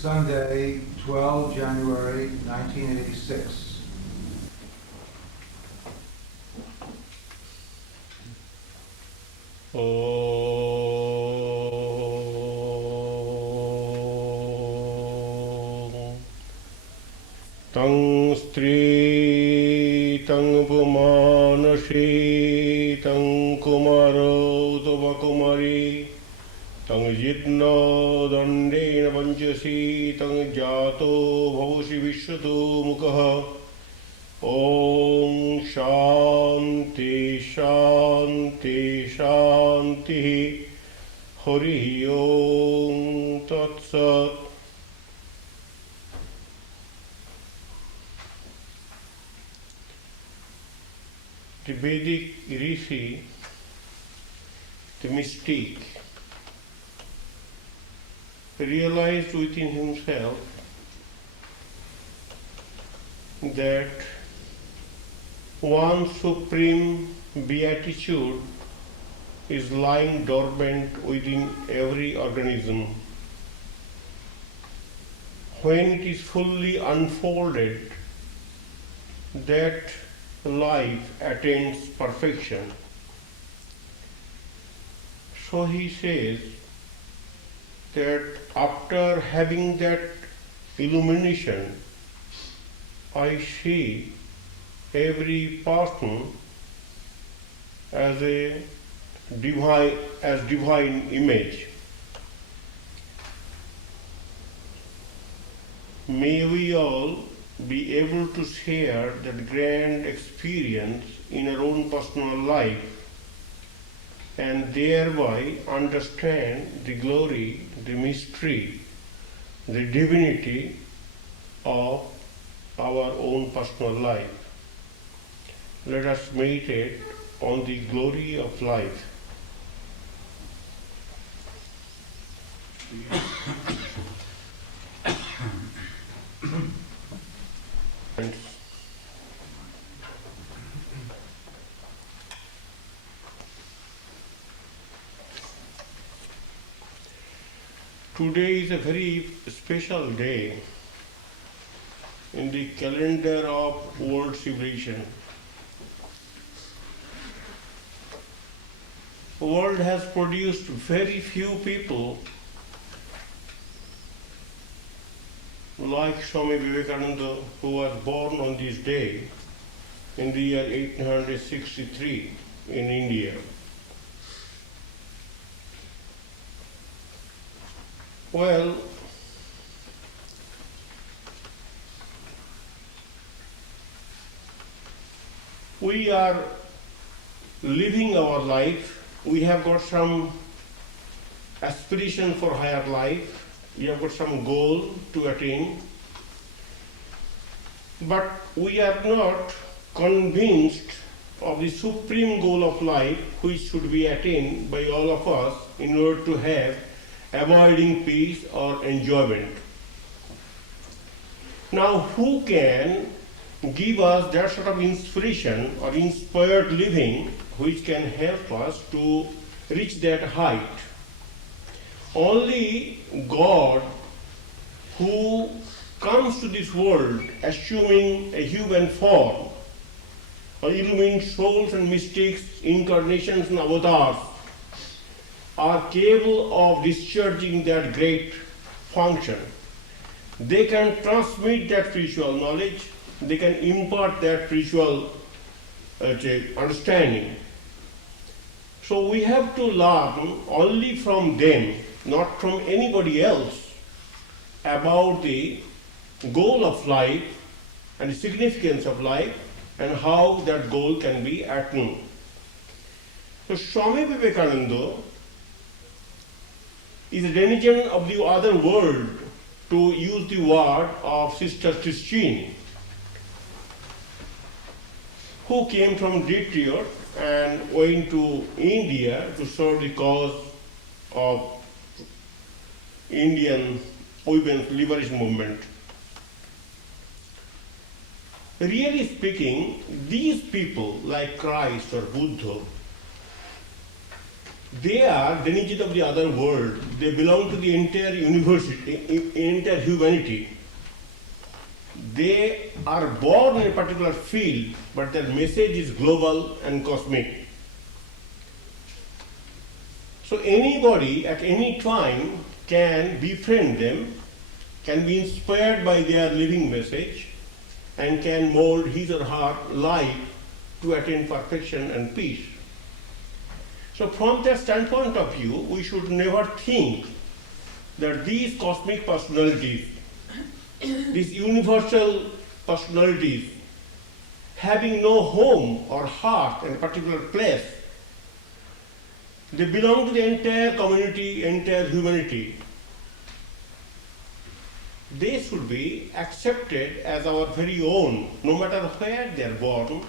Sunday, 12 January 1986. Tang stri tang pumanasi tang kumaro tumakumari tang jitna dandena panchasi tang jato bhavusi vishwatu mukaha. Om Shanti Shanti Shanti Hari Om Tat Sat. The Vedic Rishi, the mystic, realized within himself that one supreme beatitude is lying dormant within every organism. When it is fully unfolded, that life attains perfection. So he says that after having that illumination, I see every person as a divine image. May we all be able to share that grand experience in our own personal life and thereby understand the glory, the mystery, the divinity of our own personal life. Let us meditate on the glory of life. Today is a very special day in the calendar of world civilization. The world has produced very few people like Swami Vivekananda, who was born on this day in the year 1863 in India. Well, we are living our life. We have got some aspiration for higher life. We have got some goal to attain. But we are not convinced of the supreme goal of life which should be attained by all of us in order to have abiding peace or enjoyment. Now, who can give us that sort of inspiration or inspired living which can help us to reach that height? Only God, who comes to this world assuming a human form, or illumined souls and mystics, incarnations and avatars, are capable of discharging that great function. They can transmit that spiritual knowledge, they can impart that spiritual understanding. So we have to learn only from them, not from anybody else, about the goal of life and the significance of life and how that goal can be attained. So Swami Vivekananda is a denizen of the other world, to use the word of Sister Christine, who came from Detroit and went to India to serve the cause of Indian women's liberation movement. Really speaking, these people like Christ or Buddha They are denizens of the other world. They belong to the entire university, entire humanity. They are born in a particular field, but their message is global and cosmic. So anybody at any time can befriend them, can be inspired by their living message, and can mold his or her life to attain perfection and peace. So from that standpoint of view, we should never think that these cosmic personalities, these universal personalities, having no home or heart in a particular place, they belong to the entire community, entire humanity. They should be accepted as our very own, no matter where they are born.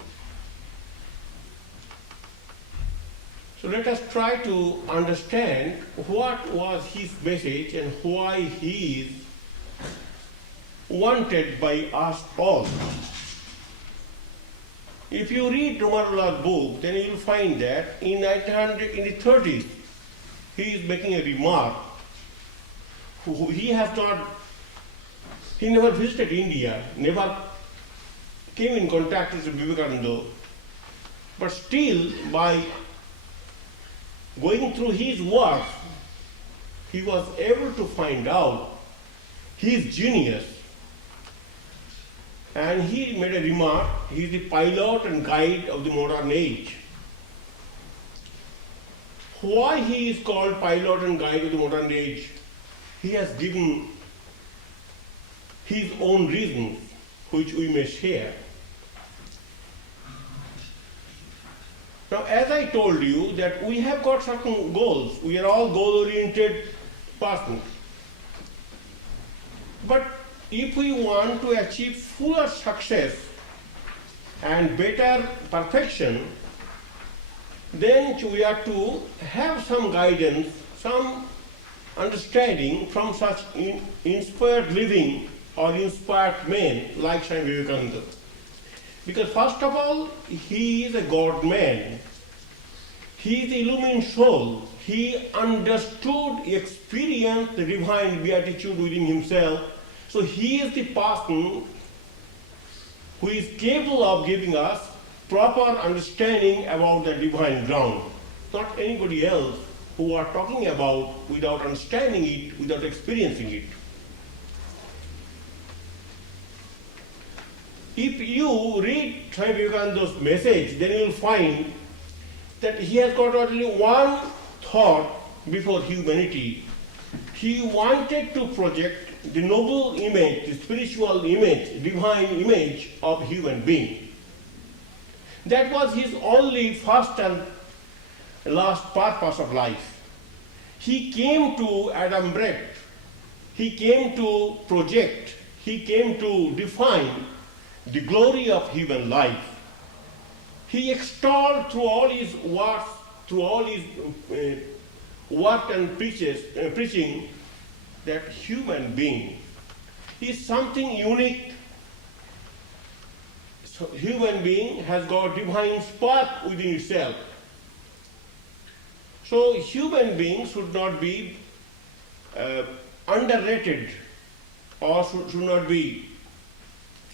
So let us try to understand what was his message and why he is wanted by us all. If you read Ramarula's book, then you will find that in the 30s, he is making a remark. He never visited India, never came in contact with Vivekananda, but still by going through his works, he was able to find out his genius. And he made a remark, he is the pilot and guide of the modern age. Why he is called pilot and guide of the modern age? He has given his own reasons, which we may share. Now, as I told you that we have got certain goals, we are all goal-oriented persons. But if we want to achieve fuller success and better perfection, then we have to have some guidance, some understanding from such inspired living or inspired men like Swami Vivekananda. Because first of all, he is a God man. He is the illumined soul. He understood, experienced the divine beatitude within himself. So he is the person who is capable of giving us proper understanding about the divine ground. Not anybody else who are talking about without understanding it, without experiencing it. If you read Swami Vivekananda's message, then you will find that he has got only one thought before humanity. He wanted to project the noble image, the spiritual image, divine image of human being. That was his only first and last purpose of life. He came to adumbrate, he came to project, he came to define the glory of human life. He extolled through all his works, through all his work and preaching, that human being is something unique. So human being has got divine spark within itself. So human beings should not be underrated or should not be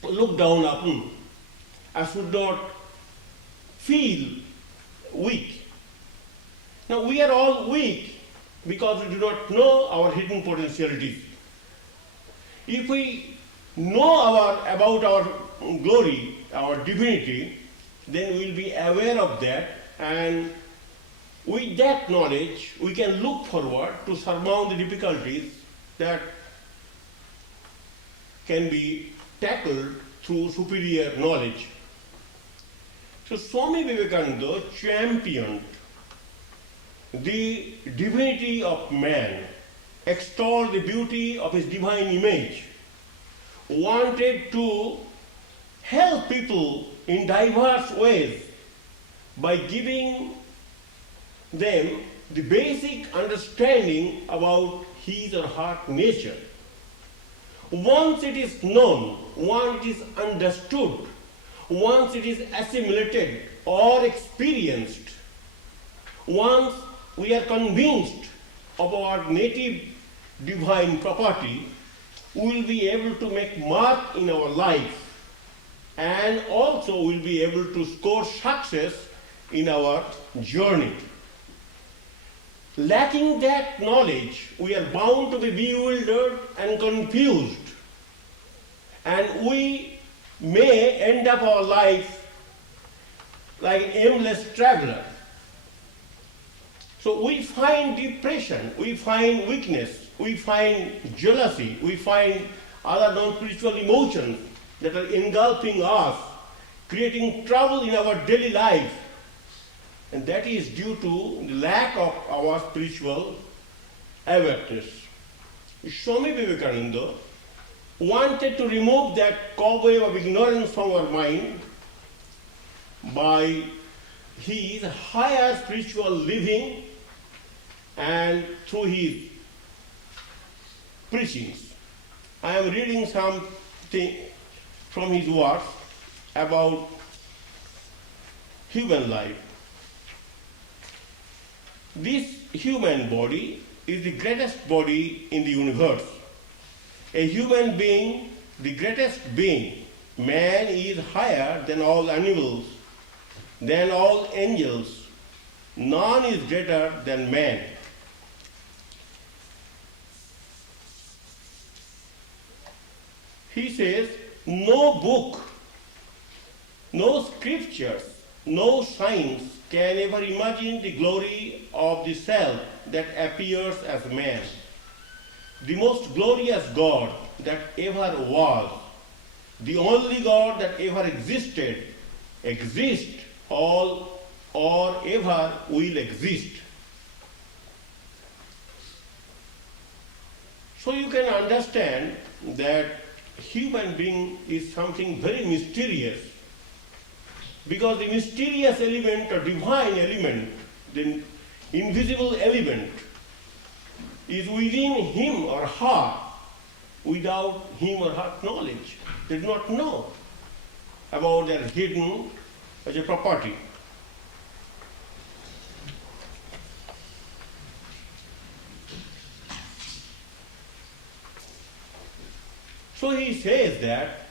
looked down upon. I should not feel weak. Now we are all weak because we do not know our hidden potentialities. If we know about our glory, our divinity, then we will be aware of that, and with that knowledge we can look forward to surmount the difficulties that can be tackled through superior knowledge. So Swami Vivekananda championed the divinity of man, extolled the beauty of his divine image, wanted to help people in diverse ways by giving them the basic understanding about his or her nature. Once it is known, once it is understood, once it is assimilated or experienced, once we are convinced of our native divine property, we will be able to make mark in our life, and also will be able to score success in our journey. Lacking that knowledge, we are bound to be bewildered and confused, and we may end up our life like an aimless traveler. So we find depression, we find weakness, we find jealousy, we find other non-spiritual emotions that are engulfing us, creating trouble in our daily life. And that is due to the lack of our spiritual awareness. Swami Vivekananda wanted to remove that cobweb of ignorance from our mind by his higher spiritual living and through his preachings. I am reading something from his works about human life. This human body is the greatest body in the universe. A human being, the greatest being. Man is higher than all animals, than all angels. None is greater than man. He says, no book, no scriptures, no science can ever imagine the glory of the self that appears as man. The most glorious God that ever was, the only God that ever existed, exists, all or ever will exist. So you can understand that human being is something very mysterious, because the mysterious element or divine element, the invisible element, is within him or her without him or her knowledge. They do not know about their hidden as a property. So he says that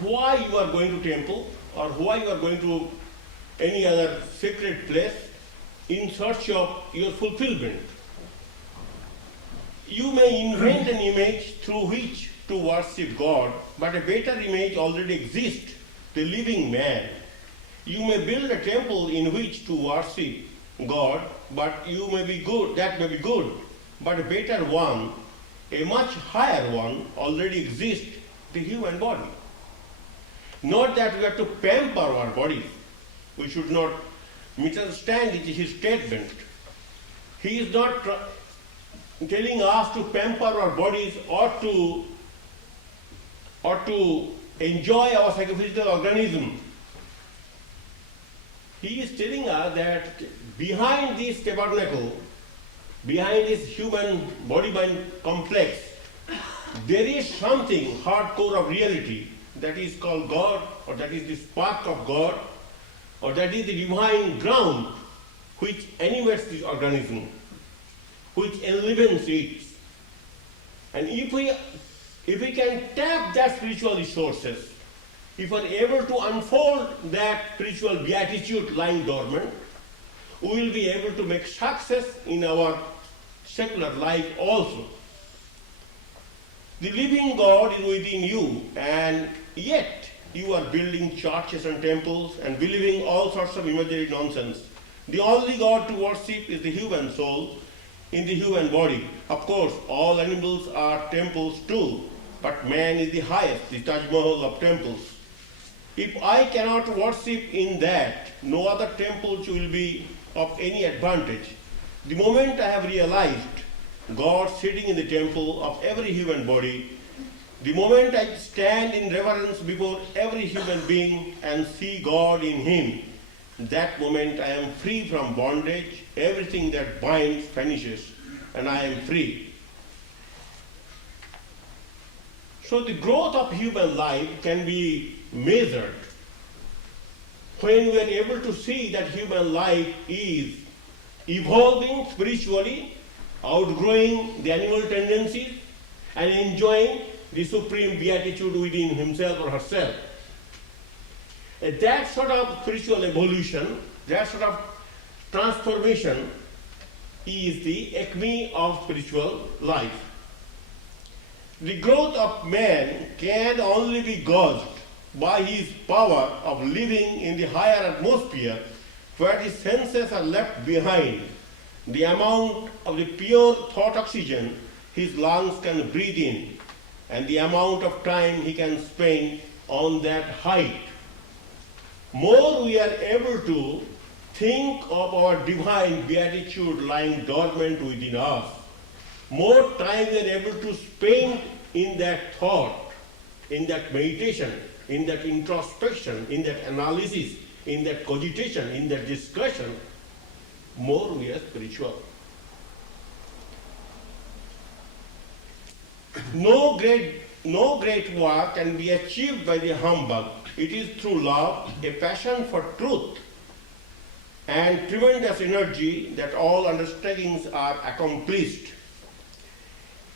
why you are going to temple or why you are going to any other sacred place in search of your fulfillment. You may invent an image through which to worship God, but a better image already exists, the living man. You may build a temple in which to worship God, but you may be good, that may be good, but a better one, a much higher one, already exists, the human body. Not that we have to pamper our bodies. We should not misunderstand his statement. He is not telling us to pamper our bodies or to enjoy our psychophysical organism. He is telling us that behind this tabernacle, behind this human body-mind complex, there is something hardcore of reality that is called God, or that is the spark of God, or that is the divine ground which animates this organism, which enlivens it. And if we can tap that spiritual resources, if we are able to unfold that spiritual beatitude lying dormant, we will be able to make success in our secular life also. The living God is within you, and yet you are building churches and temples and believing all sorts of imaginary nonsense. The only God to worship is the human soul in the human body. Of course, all animals are temples too, but man is the highest, the Taj Mahal of temples. If I cannot worship in that, no other temples will be of any advantage. The moment I have realized God sitting in the temple of every human body, the moment I stand in reverence before every human being and see God in him, that moment I am free from bondage, everything that binds vanishes, and I am free. So the growth of human life can be measured when we are able to see that human life is evolving spiritually, outgrowing the animal tendencies, and enjoying the supreme beatitude within himself or herself. That sort of spiritual evolution, that sort of transformation is the acme of spiritual life. The growth of man can only be gauged by his power of living in the higher atmosphere where the senses are left behind, the amount of the pure thought oxygen his lungs can breathe in, and the amount of time he can spend on that height. More we are able to think of our divine beatitude lying dormant within us, more time we are able to spend in that thought, in that meditation, in that introspection, in that analysis, in that cogitation, in that discussion, more we are spiritual. No great work can be achieved by the humbug. It is through love, a passion for truth, and tremendous energy that all undertakings are accomplished.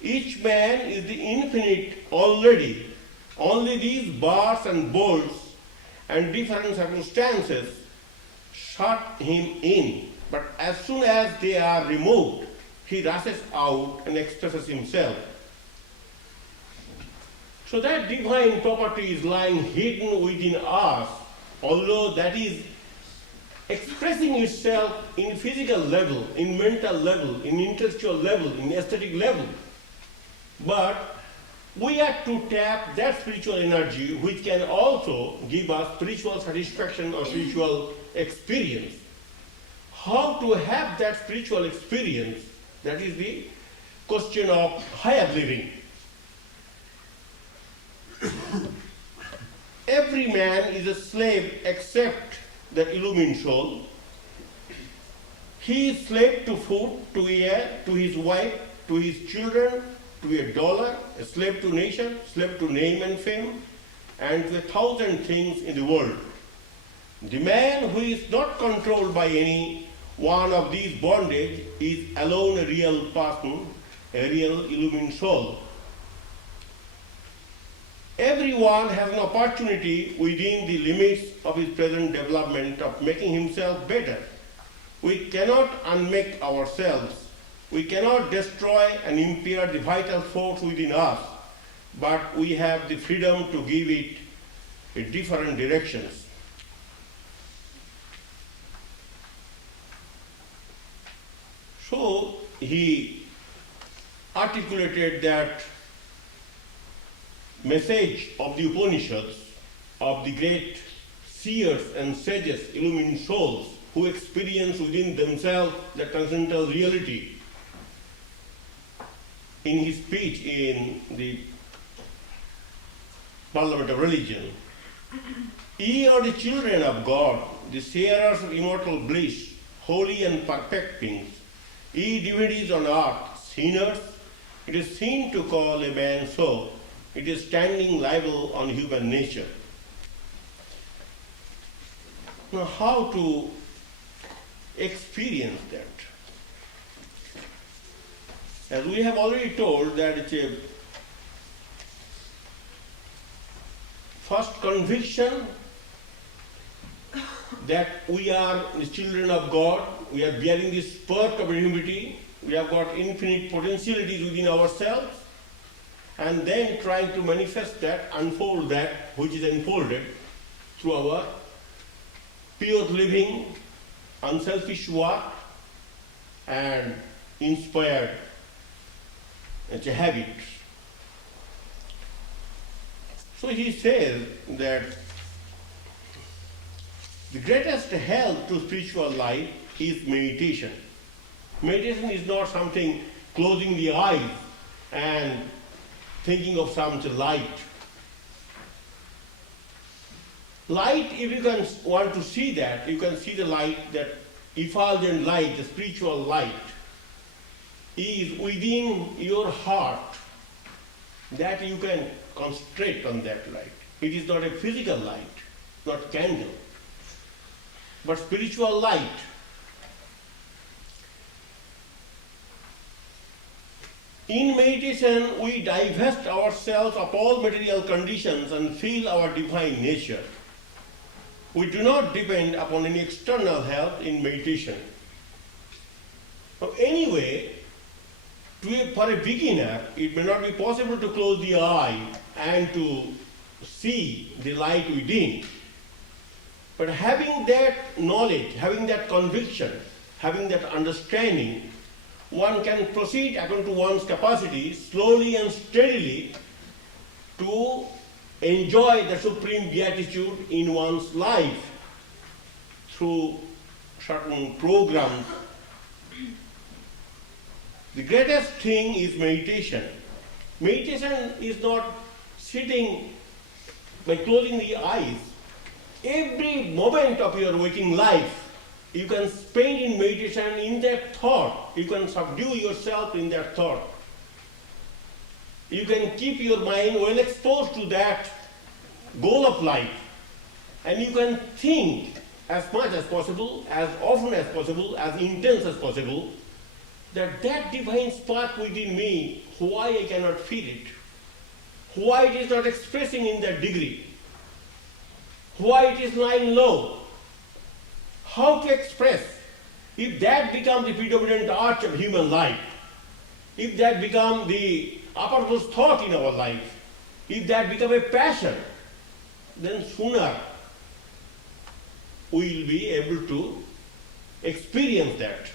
Each man is the infinite already. Only these bars and bolts and different circumstances shut him in. But as soon as they are removed, he rushes out and expresses himself. So that divine property is lying hidden within us, although that is expressing itself in physical level, in mental level, in intellectual level, in aesthetic level. But we have to tap that spiritual energy which can also give us spiritual satisfaction or spiritual experience. How to have that spiritual experience, that is the question of higher living. Every man is a slave except the illumined soul. He is slave to food, to air, to his wife, to his children, to a dollar, a slave to nation, slave to name and fame, and to 1,000 things in the world. The man who is not controlled by any one of these bondage is alone a real person, a real illumined soul. Everyone has an opportunity within the limits of his present development of making himself better. We cannot unmake ourselves. We cannot destroy and impair the vital force within us, but we have the freedom to give it in different directions. So he articulated that message of the Upanishads, of the great seers and sages, illumined souls, who experience within themselves the transcendental reality, in his speech in the Parliament of Religion. Ye are the children of God, the sharers of immortal bliss, holy and perfect things. Ye divinities on earth, sinners, it is sin to call a man so. It is standing libel on human nature. Now, how to experience that? As we have already told that it's a first conviction that we are the children of God, we are bearing this spark of divinity, we have got infinite potentialities within ourselves, and then trying to manifest that, unfold that which is unfolded through our pure living, unselfish work, and inspired habits. So he says that the greatest help to spiritual life is meditation. Meditation is not something closing the eyes and thinking of some light. Light, if you can want to see that, you can see the light, that effulgent light, the spiritual light, is within your heart, that you can concentrate on that light. It is not a physical light, not candle, but spiritual light. In meditation, we divest ourselves of all material conditions and feel our divine nature. We do not depend upon any external help in meditation. So anyway, for a beginner, it may not be possible to close the eye and to see the light within. But having that knowledge, having that conviction, having that understanding, one can proceed according to one's capacity, slowly and steadily, to enjoy the supreme beatitude in one's life through certain programs. The greatest thing is meditation. Meditation is not sitting by closing the eyes. Every moment of your waking life, you can spend in meditation in that thought. You can subdue yourself in that thought. You can keep your mind well exposed to that goal of life. And you can think as much as possible, as often as possible, as intense as possible, that divine spark within me, why I cannot feel it, why it is not expressing in that degree, why it is lying low, how to express. If that becomes the predominant arch of human life, if that becomes the uppermost thought in our life, if that becomes a passion, then sooner we will be able to experience that.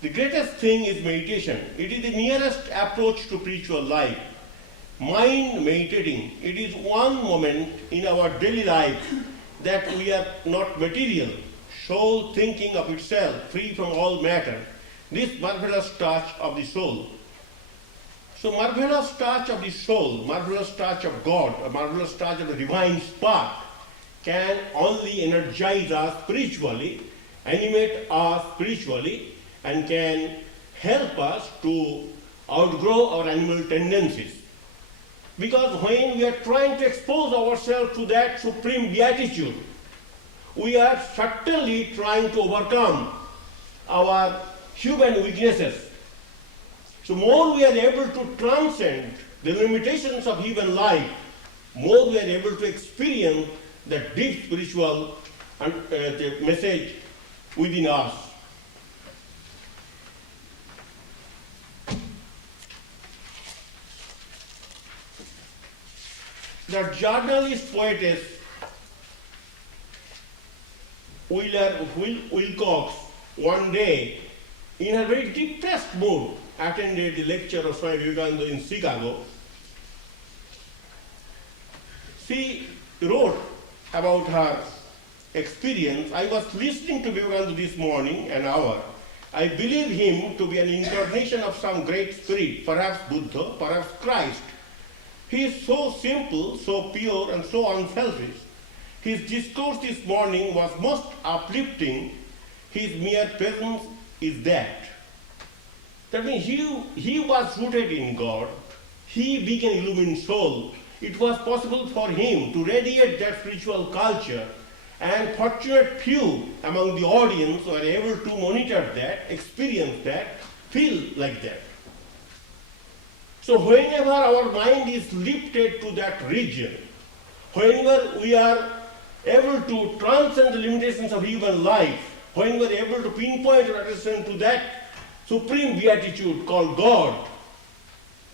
The greatest thing is meditation. It is the nearest approach to spiritual life. Mind meditating, it is one moment in our daily life that we are not material, soul thinking of itself, free from all matter. This marvelous touch of the soul. So marvelous touch of the soul, marvelous touch of God, a marvelous touch of the divine spark can only energize us spiritually, animate us spiritually, and can help us to outgrow our animal tendencies. Because when we are trying to expose ourselves to that supreme beatitude, we are certainly trying to overcome our human weaknesses. So more we are able to transcend the limitations of human life, more we are able to experience the deep spiritual the message within us. The journalist poetess Wilcox one day, in a very depressed mood, attended the lecture of Swami Vivekananda in Chicago. She wrote about her experience. I was listening to Vivekananda this morning, an hour. I believe him to be an incarnation of some great spirit, perhaps Buddha, perhaps Christ. He is so simple, so pure, and so unselfish. His discourse this morning was most uplifting. His mere presence is that. That means he was rooted in God. He being an illumined soul. It was possible for him to radiate that spiritual culture, and fortunate few among the audience were able to monitor that, experience that, feel like that. So whenever our mind is lifted to that region, whenever we are able to transcend the limitations of human life, when we are able to pinpoint our attention to that supreme beatitude called God,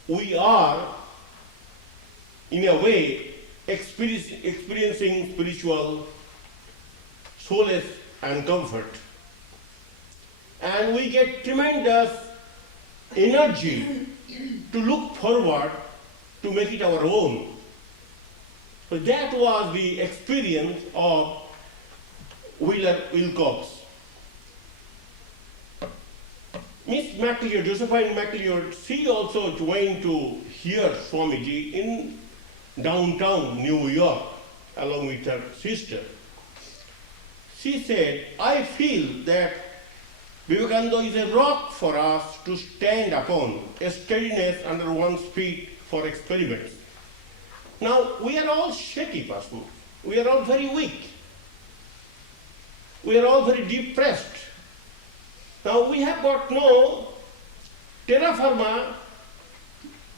we are, in a way, experiencing spiritual solace and comfort. And we get tremendous energy to look forward to make it our own. So that was the experience of Wilcox. Miss MacLeod, Josephine MacLeod, she also went to hear Swamiji in downtown New York along with her sister. She said, I feel that Vivekananda is a rock for us to stand upon, a steadiness under one's feet for experiments. Now, we are all shaky persons. We are all very weak. We are all very depressed. Now, we have got no terra firma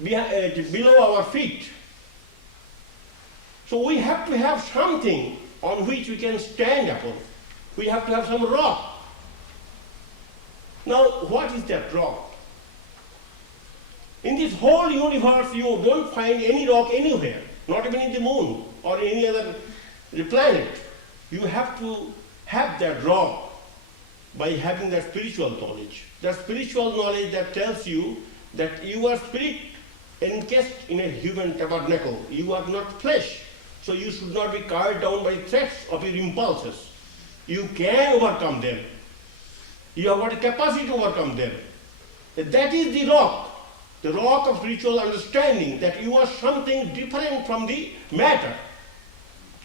below our feet. So we have to have something on which we can stand upon. We have to have some rock. Now, what is that rock? In this whole universe, you don't find any rock anywhere, not even in the moon or in any other planet. You have to have that rock by having that spiritual knowledge. That spiritual knowledge that tells you that you are spirit encased in a human tabernacle. You are not flesh. So you should not be carried down by threats of your impulses. You can overcome them. You have got a capacity to overcome them. That is the rock of spiritual understanding, that you are something different from the matter.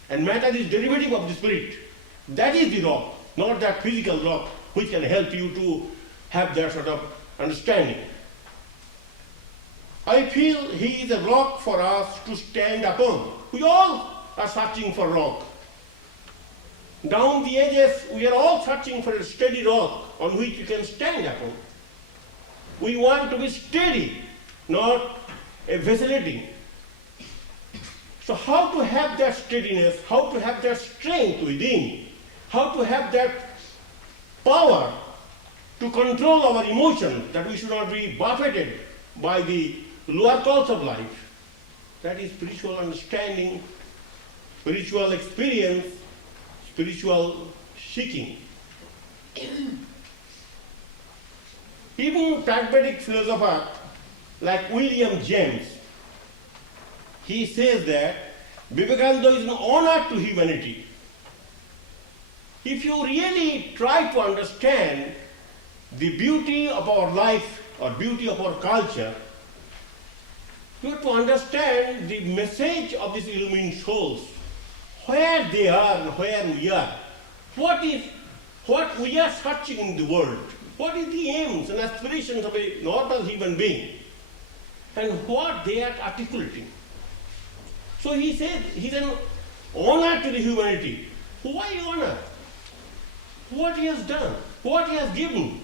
And matter is derivative of the spirit. That is the rock, not that physical rock which can help you to have that sort of understanding. I feel he is a rock for us to stand upon. We all are searching for rock. Down the edges, we are all searching for a steady rock on which we can stand upon. We want to be steady, not a vacillating. So how to have that steadiness, how to have that strength within, how to have that power to control our emotions, that we should not be buffeted by the lower calls of life. That is spiritual understanding, spiritual experience, spiritual seeking. Even pragmatic philosopher like William James, he says that Vivekananda is an honor to humanity. If you really try to understand the beauty of our life or beauty of our culture, you have to understand the message of these illumined souls, where they are and where we are. What we are searching in the world? What is the aims and aspirations of a normal human being? And what they are articulating. So he said he's an honor to the humanity. Why honor? What he has done, what he has given.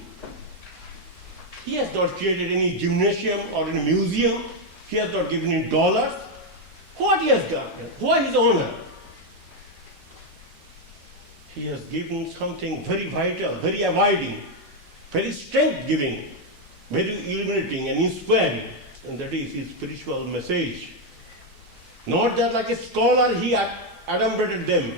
He has not created any gymnasium or any museum. He has not given any dollars. What he has done? Why his honor? He has given something very vital, very abiding, very strength-giving, very illuminating and inspiring, and that is his spiritual message. Not that like a scholar he adumbrated them.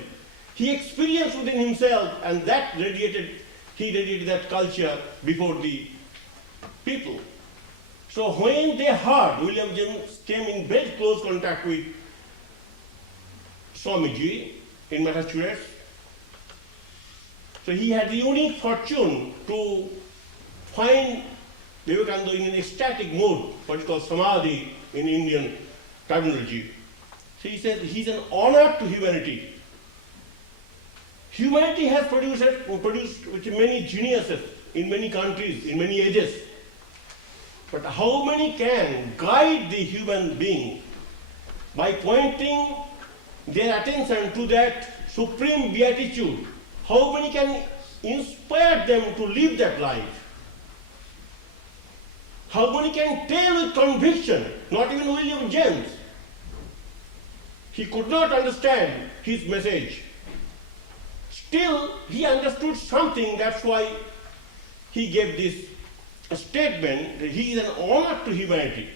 He experienced within himself, and he radiated that culture before the people. So when they heard, William James came in very close contact with Swamiji in Massachusetts. So he had the unique fortune to find Vivekananda in an ecstatic mood, what is called samadhi in Indian terminology. So he said he's an honor to humanity. Humanity has produced many geniuses in many countries, in many ages. But how many can guide the human being by pointing their attention to that supreme beatitude? How many can inspire them to live that life? How many can tell with conviction? Not even William James. He could not understand his message. Still, he understood something, that's why he gave this statement that he is an honor to humanity.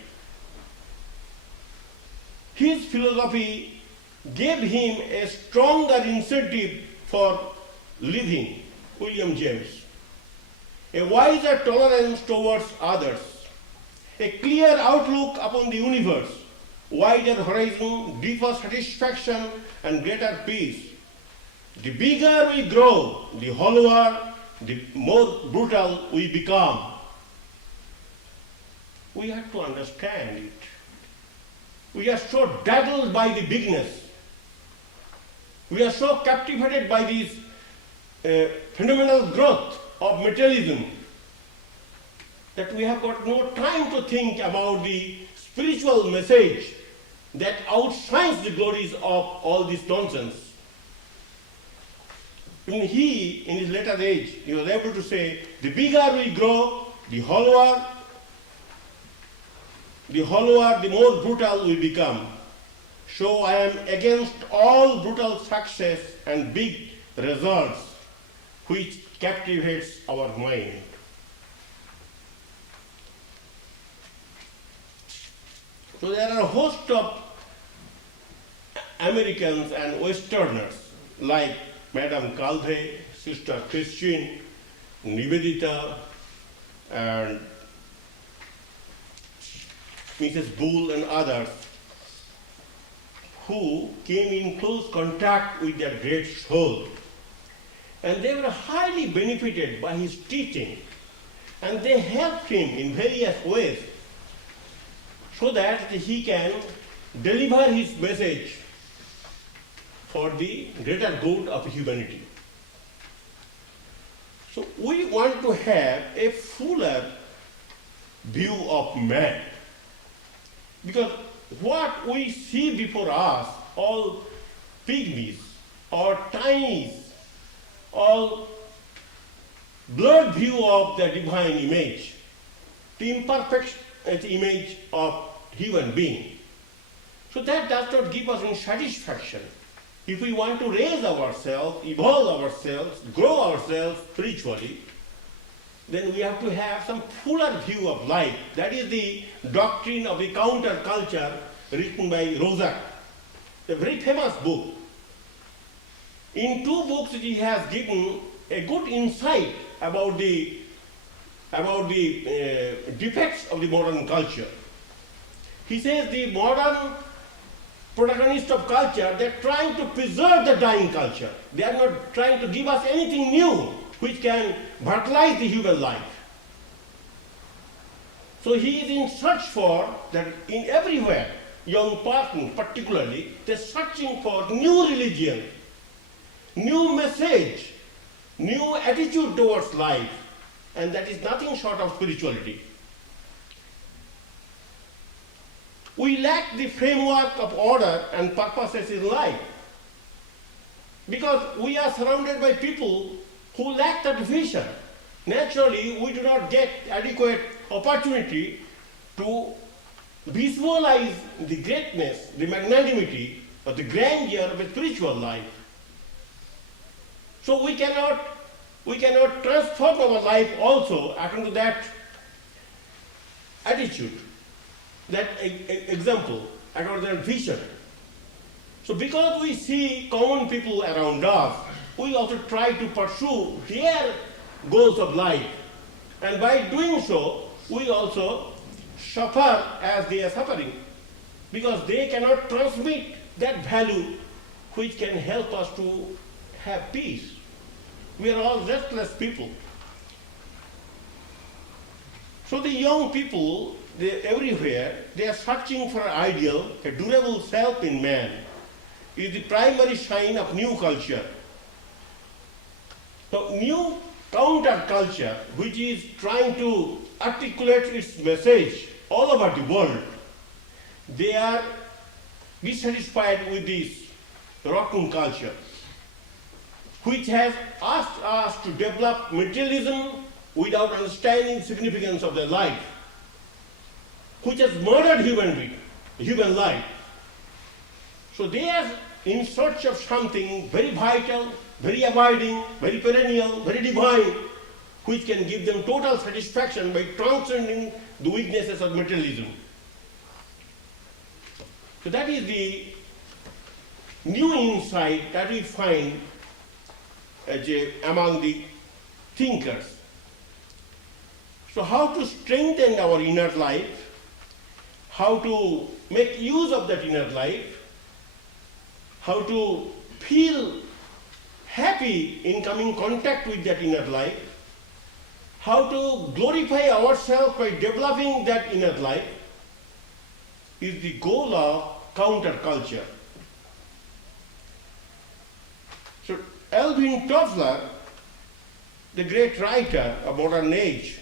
His philosophy gave him a stronger incentive for living, William James. A wiser tolerance towards others, a clear outlook upon the universe, wider horizon, deeper satisfaction, and greater peace. The bigger we grow, the hollower, the more brutal we become. We have to understand it. We are so dazzled by the bigness. We are so captivated by this phenomenal growth of materialism that we have got no time to think about the spiritual message that outshines the glories of all this nonsense. Even he, in his later age, he was able to say, the bigger we grow, the hollower the hollower, the more brutal we become. So I am against all brutal success and big results which captivates our mind. So there are a host of Americans and Westerners like Madame Calvé, Sister Christine, Nivedita, and Mrs. Bull and others who came in close contact with that great soul. And they were highly benefited by his teaching. And they helped him in various ways so that he can deliver his message for the greater good of humanity. So we want to have a fuller view of man. Because what we see before us, all pygmies or tinies, all blurred view of the divine image, the imperfect image of human being. So that does not give us any satisfaction. If we want to raise ourselves, evolve ourselves, grow ourselves spiritually, then we have to have some fuller view of life. That is the doctrine of the counterculture written by Rozak, a very famous book. In 2 books he has given a good insight about the defects of the modern culture. He says the modern protagonists of culture, they are trying to preserve the dying culture. They are not trying to give us anything new which can vitalize the human life. So he is in search for that in everywhere, young persons particularly, they are searching for new religion, new message, new attitude towards life, and that is nothing short of spirituality. We lack the framework of order and purposes in life because we are surrounded by people who lack that vision. Naturally, we do not get adequate opportunity to visualize the greatness, the magnanimity, or the grandeur of a spiritual life. So we cannot transform our life also according to that attitude, that example, according to that vision. So because we see common people around us, we also try to pursue their goals of life. And by doing so, we also suffer as they are suffering, because they cannot transmit that value which can help us to have peace. We are all restless people. So the young people, everywhere, they are searching for an ideal, a durable self in man. It is the primary sign of new culture. So new counterculture, which is trying to articulate its message all over the world, they are dissatisfied with this rotten culture, which has asked us to develop materialism without understanding the significance of their life, which has murdered human life. So they are in search of something very vital, very abiding, very perennial, very divine, which can give them total satisfaction by transcending the weaknesses of materialism. So that is the new insight that we find among the thinkers. So how to strengthen our inner life, how to make use of that inner life, how to feel happy in coming in contact with that inner life, how to glorify ourselves by developing that inner life, is the goal of counterculture. So Alvin Toffler, the great writer of modern age,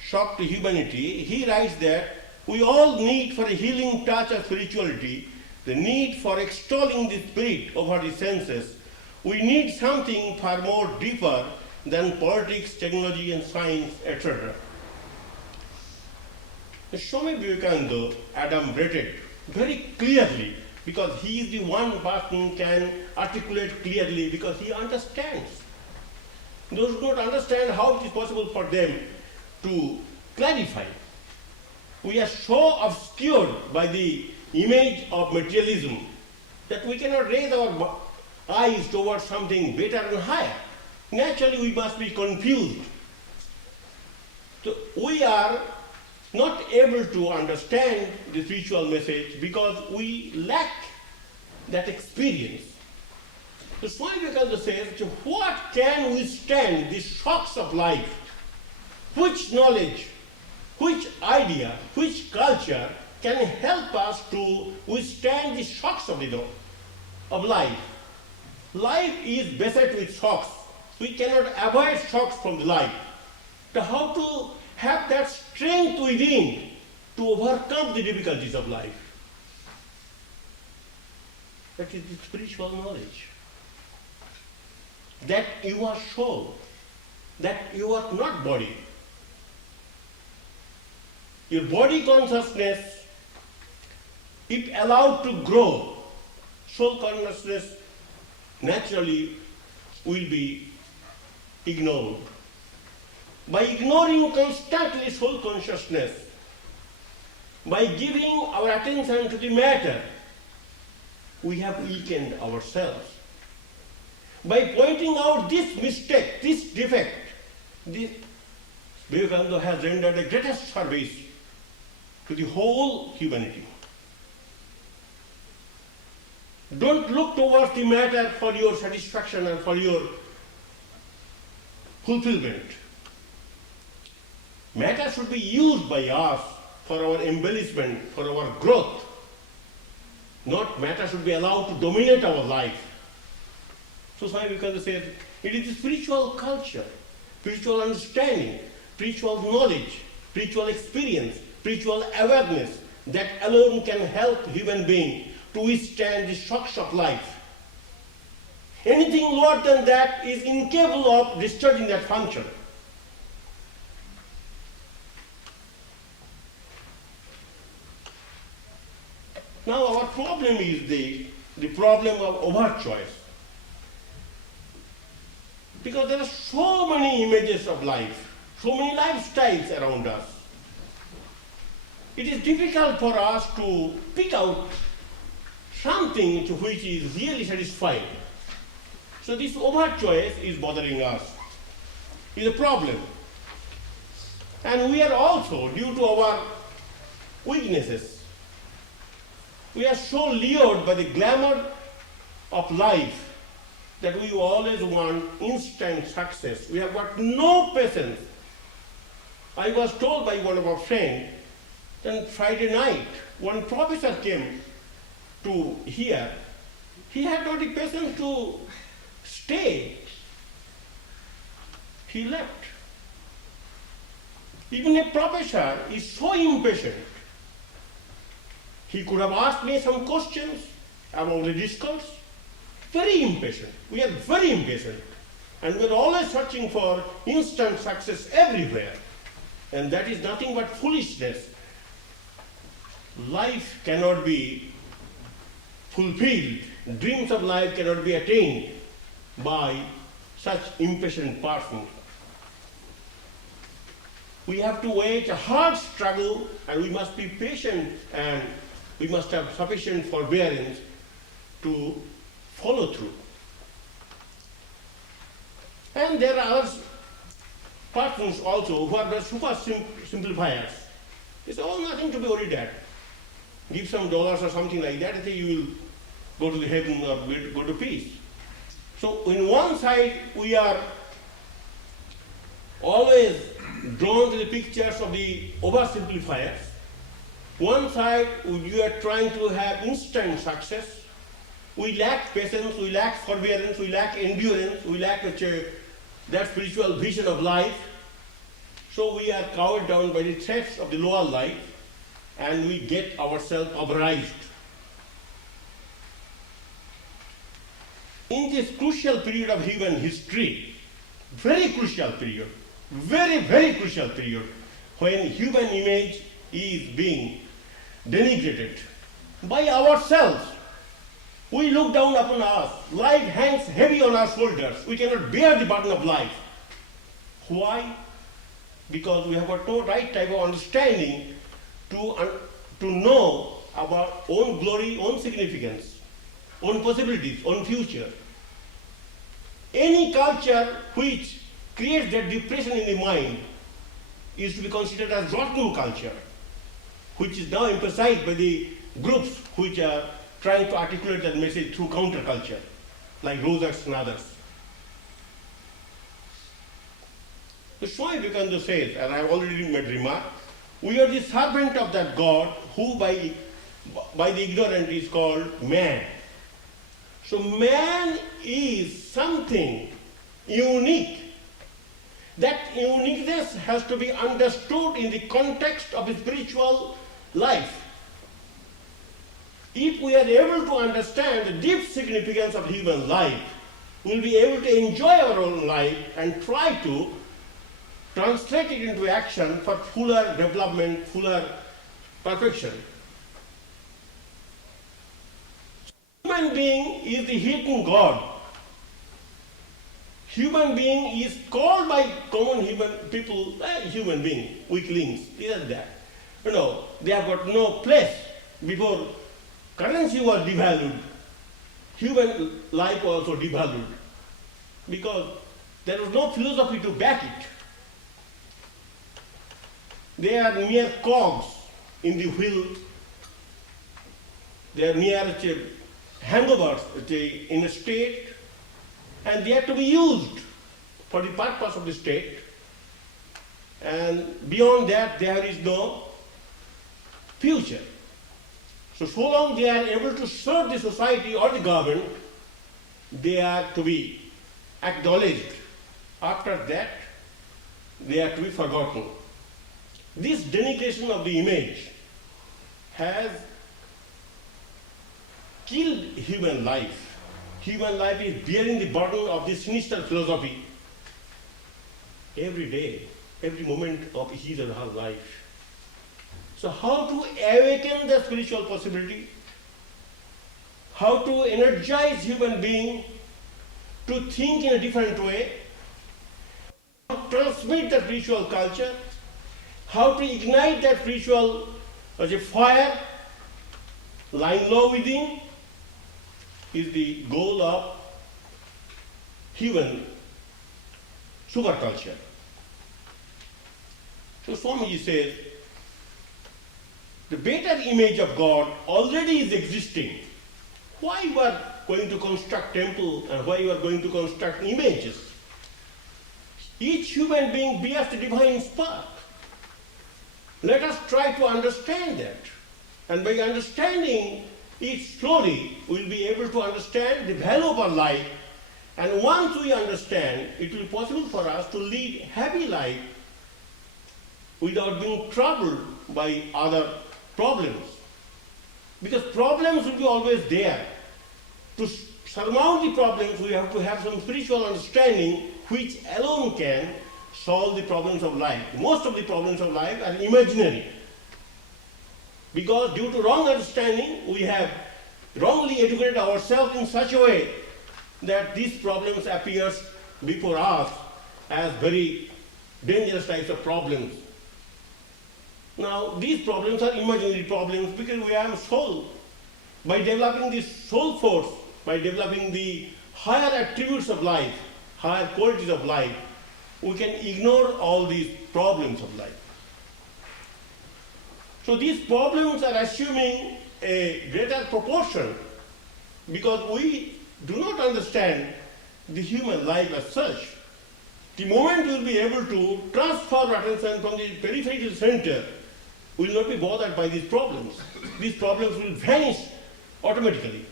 Shock to Humanity, he writes that we all need for a healing touch of spirituality, the need for extolling the spirit over the senses. We need something far more deeper than politics, technology, and science, etc. Swami Vivekananda adumbrated very clearly, because he is the one person can articulate clearly, because he understands. Those who don't understand, how it is possible for them to clarify. We are so obscured by the image of materialism that we cannot raise our eyes towards something better and higher. Naturally, we must be confused. So we are not able to understand the spiritual message because we lack that experience. So Swami Vivekananda says, what can withstand the shocks of life? Which knowledge, which idea, which culture can help us to withstand the shocks of life? Life is beset with shocks. We cannot avoid shocks from the life. So how to have that strength within to overcome the difficulties of life? That is the spiritual knowledge. That you are soul, that you are not body. Your body consciousness, if allowed to grow, soul consciousness naturally will be ignored. By ignoring constantly soul consciousness, by giving our attention to the matter, we have weakened ourselves. By pointing out this mistake, this defect, Vivekananda has rendered the greatest service to the whole humanity. Don't look towards the matter for your satisfaction and for your fulfillment. Matter should be used by us for our embellishment, for our growth. Not matter should be allowed to dominate our life. So Swami Vivekananda said, it is the spiritual culture, spiritual understanding, spiritual knowledge, spiritual experience, spiritual awareness that alone can help human being to withstand the shocks of life. Anything lower than that is incapable of discharging that function. Now our problem is the problem of overchoice. Because there are so many images of life, so many lifestyles around us. It is difficult for us to pick out something which is really satisfying. So this overchoice is bothering us, is a problem. And we are also, due to our weaknesses, we are so lured by the glamour of life that we always want instant success. We have got no patience. I was told by one of our friends that Friday night, one professor came to hear. He had not the patience to stay. He left. Even a professor is so impatient. He could have asked me some questions about the discourse. Very impatient. We are very impatient. And we are always searching for instant success everywhere. And that is nothing but foolishness. Life cannot be fulfilled. Dreams of life cannot be attained by such impatient persons. We have to wage a hard struggle, and we must be patient, and we must have sufficient forbearance to follow through. And there are other persons also who are the super simplifiers. They say, oh, nothing to be worried at. Give some dollars or something like that, I think you will go to the heaven or go to peace. So in one side, we are always drawn to the pictures of the oversimplifiers. One side, we are trying to have instant success. We lack patience, we lack forbearance, we lack endurance, we lack that spiritual vision of life. So we are cowed down by the threats of the lower life, and we get ourselves pulverized. In this crucial period of human history, very crucial period, very, very crucial period, when human image is being denigrated by ourselves. We look down upon us. Life hangs heavy on our shoulders. We cannot bear the burden of life. Why? Because we have got no right type of understanding to know our own glory, own significance, own possibilities, own future. Any culture which creates that depression in the mind is to be considered as rotten culture, which is now emphasized by the groups which are trying to articulate that message through counterculture, like Rosas and others. The Swami Vivekananda says, and I have already made remark, we are the servant of that God who by the ignorant is called man. So man is something unique. That uniqueness has to be understood in the context of spiritual life. If we are able to understand the deep significance of human life, we will be able to enjoy our own life and try to translate it into action for fuller development, fuller perfection. Human being is the hidden God. Human being is called by common human people, human being, weaklings, this and that. They have got no place. Before currency was devalued, human life was also devalued, because there was no philosophy to back it. They are mere cogs in the wheel. They are mere hangovers in a state, and they have to be used for the purpose of the state. And beyond that, there is no future. So long they are able to serve the society or the government, they are to be acknowledged. After that, they are to be forgotten. This denigration of the image has killed human life. Human life is bearing the burden of this sinister philosophy every day, every moment of his or her life. So how to awaken the spiritual possibility? How to energize human being to think in a different way? How to transmit the spiritual culture? How to ignite that spiritual as a fire lying low within is the goal of human superculture. So Swamiji says, the better image of God already is existing. Why you are going to construct temple and why you are going to construct images? Each human being bears the divine spark. Let us try to understand that. And by understanding it slowly, we will be able to understand the value of our life. And once we understand, it will be possible for us to lead happy life without being troubled by other problems. Because problems will be always there. To surmount the problems, we have to have some spiritual understanding which alone can solve the problems of life. Most of the problems of life are imaginary. Because due to wrong understanding, we have wrongly educated ourselves in such a way that these problems appear before us as very dangerous types of problems. Now, these problems are imaginary problems because we are soul. By developing this soul force, by developing the higher attributes of life, higher qualities of life, we can ignore all these problems of life. So these problems are assuming a greater proportion because we do not understand the human life as such. The moment we will be able to transfer our attention from the periphery to the center, we will not be bothered by these problems. These problems will vanish automatically.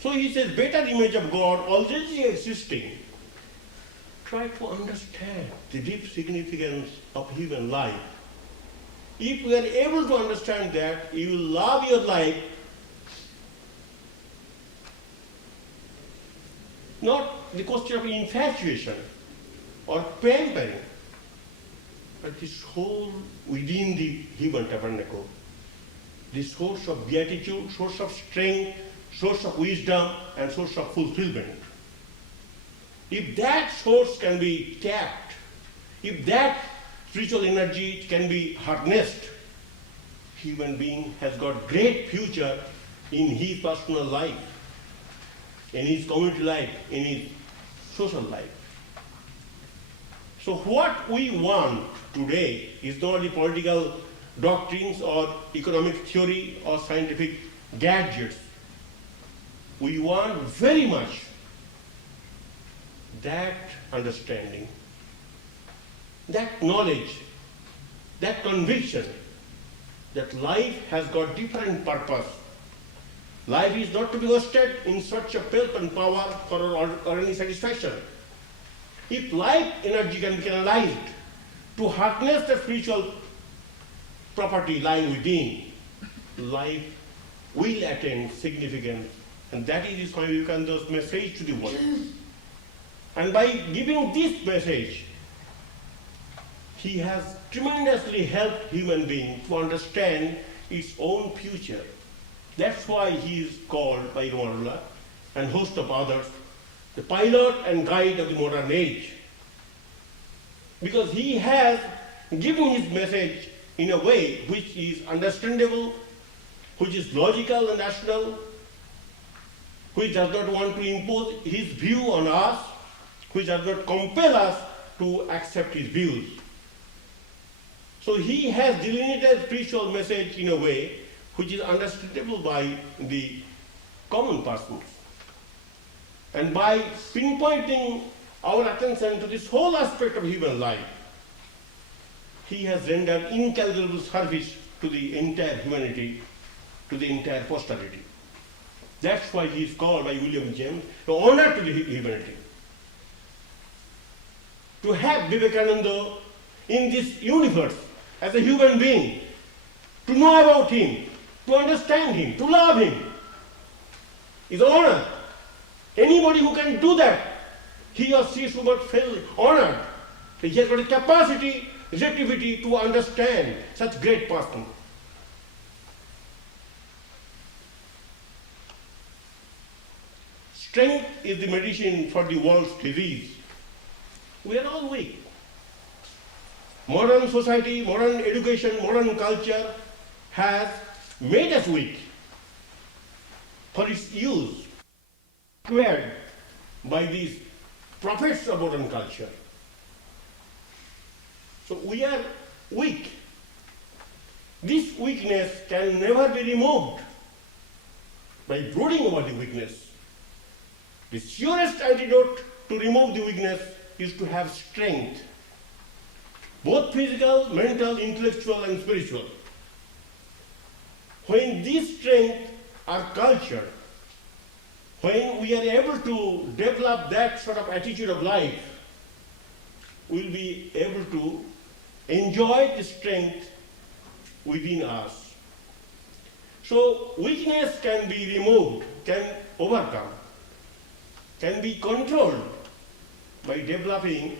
So he says, better image of God already existing. Try to understand the deep significance of human life. If we are able to understand that, you will love your life, not the question of infatuation, or pampering. But this whole within the human tabernacle, the source of beatitude, source of strength, source of wisdom, and source of fulfillment. If that source can be tapped, if that spiritual energy can be harnessed, human being has got great future in his personal life, in his community life, in his social life. So what we want today is not the political doctrines or economic theory or scientific gadgets. We want very much that understanding, that knowledge, that conviction that life has got different purpose. Life is not to be wasted in search of wealth and power for or any satisfaction. If life energy can be canalized to harness the spiritual property lying within, life will attain significance. And that is Swami Vivekananda's message to the world. And by giving this message, he has tremendously helped human beings to understand its own future. That's why he is called by Ramakrishna and host of others the pilot and guide of the modern age. Because he has given his message in a way which is understandable, which is logical and rational, which does not want to impose his view on us, which does not compel us to accept his views. So he has delineated spiritual message in a way which is understandable by the common persons. And by pinpointing our attention to this whole aspect of human life, he has rendered incalculable service to the entire humanity, to the entire posterity. That's why he is called by William James the honor to the humanity. To have Vivekananda in this universe as a human being, to know about him, to understand him, to love him, is an honor. Anybody who can do that, he or she should not feel honored. He has got a capacity, receptivity to understand such great person. Strength is the medicine for the world's disease. We are all weak. Modern society, modern education, modern culture has made us weak for its use, acquired by these prophets of modern culture. So we are weak. This weakness can never be removed by brooding over the weakness. The surest antidote to remove the weakness is to have strength, both physical, mental, intellectual, and spiritual. When these strengths are cultured, when we are able to develop that sort of attitude of life, we'll be able to enjoy the strength within us. So weakness can be removed, can overcome, can be controlled by developing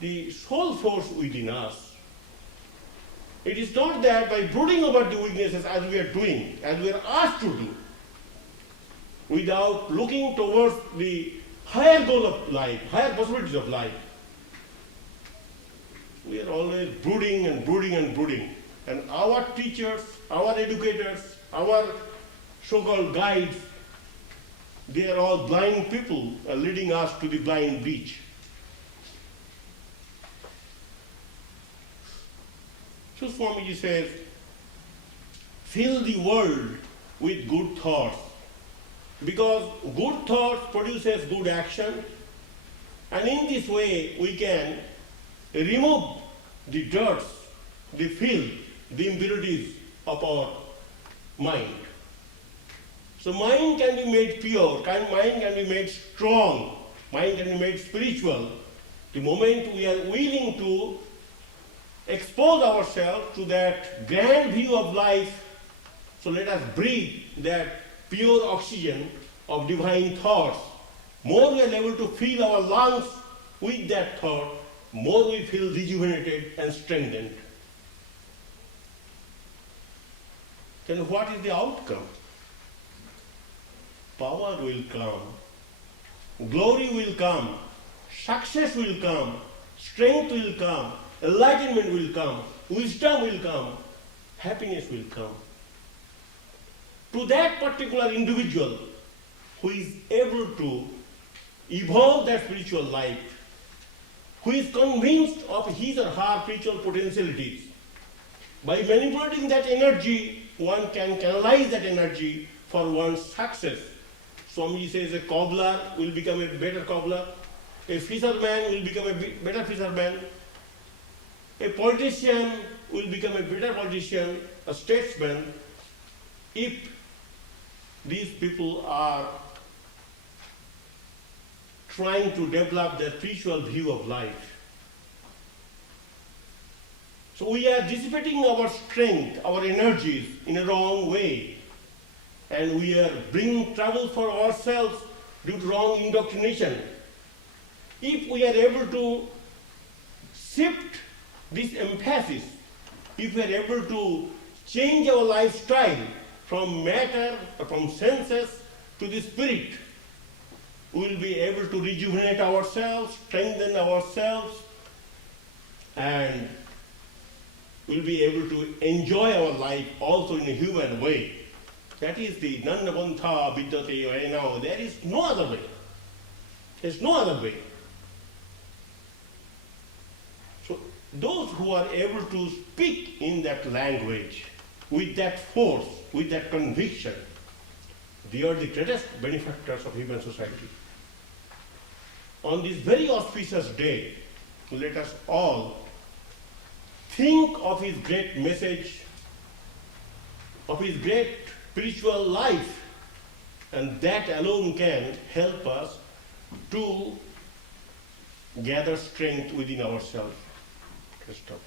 the soul force within us. It is not that by brooding over the weaknesses as we are doing, as we are asked to do, without looking towards the higher goal of life, higher possibilities of life. We are always brooding and brooding and brooding. And our teachers, our educators, our so-called guides, they are all blind people leading us to the blind beach. So Swamiji says, fill the world with good thoughts, because good thoughts produces good action, and in this way we can remove the dirts, the filth, the impurities of our mind. So mind can be made pure, mind can be made strong, mind can be made spiritual the moment we are willing to expose ourselves to that grand view of life. So let us breathe that pure oxygen of divine thoughts. More we are able to fill our lungs with that thought, more we feel rejuvenated and strengthened. Then what is the outcome? Power will come, glory will come, success will come, strength will come, enlightenment will come, wisdom will come, happiness will come. To that particular individual who is able to evolve that spiritual life, who is convinced of his or her spiritual potentialities, by manipulating that energy, one can canalize that energy for one's success. Swami says a cobbler will become a better cobbler, a fisherman will become a better fisherman, a politician will become a better politician, a statesman, if these people are trying to develop their spiritual view of life. So we are dissipating our strength, our energies in a wrong way, and we are bringing trouble for ourselves due to wrong indoctrination. If we are able to shift this emphasis, if we are able to change our lifestyle from matter or from senses to the spirit, we will be able to rejuvenate ourselves, strengthen ourselves, and we will be able to enjoy our life also in a human way. That is the Nandabantha Vidyate Vaina. There is no other way. There is no other way. So those who are able to speak in that language, with that force, with that conviction, they are the greatest benefactors of human society. On this very auspicious day, let us all think of his great message, of his great spiritual life, and that alone can help us to gather strength within ourselves. Let's stop.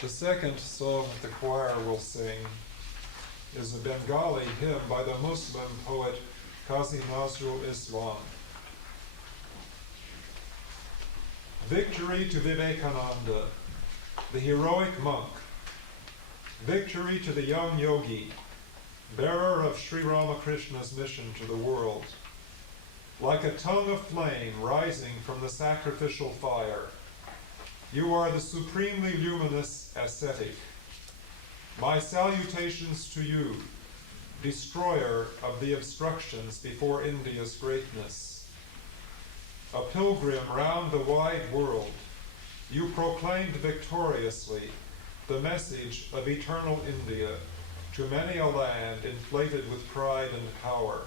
The second song that the choir will sing is a Bengali hymn by the Muslim poet Qazi Nazrul Islam. Victory to Vivekananda, the heroic monk. Victory to the young yogi, bearer of Sri Ramakrishna's mission to the world. Like a tongue of flame rising from the sacrificial fire, you are the supremely luminous ascetic. My salutations to you, destroyer of the obstructions before India's greatness. A pilgrim round the wide world, you proclaimed victoriously the message of eternal India to many a land inflated with pride and power.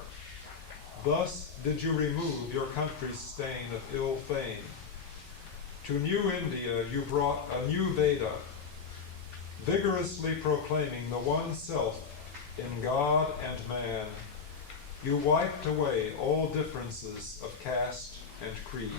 Thus did you remove your country's stain of ill fame. To new India you brought a new Veda, vigorously proclaiming the one self in God and man. You wiped away all differences of caste and creed.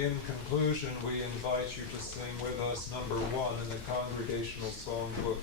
In conclusion, we invite you to sing with us number 1 in the Congregational Songbook.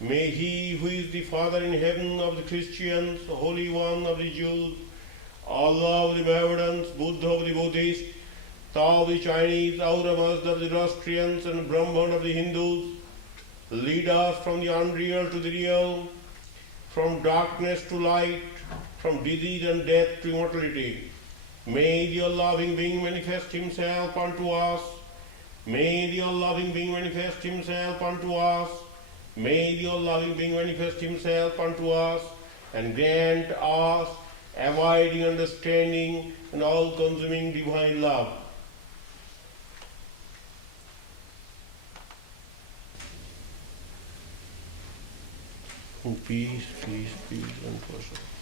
May he who is the Father in heaven of the Christians, Holy One of the Jews, Allah of the Mohammedans, Buddha of the Buddhists, Tao of the Chinese, Aura Mazda of the Zoroastrians, and Brahman of the Hindus, lead us from the unreal to the real, from darkness to light, from disease and death to immortality. May the all-loving being manifest himself unto us. May the all-loving being manifest himself unto us. May the all-loving being manifest himself unto us and grant us abiding understanding and all-consuming divine love. Peace, peace, peace, and prosperity.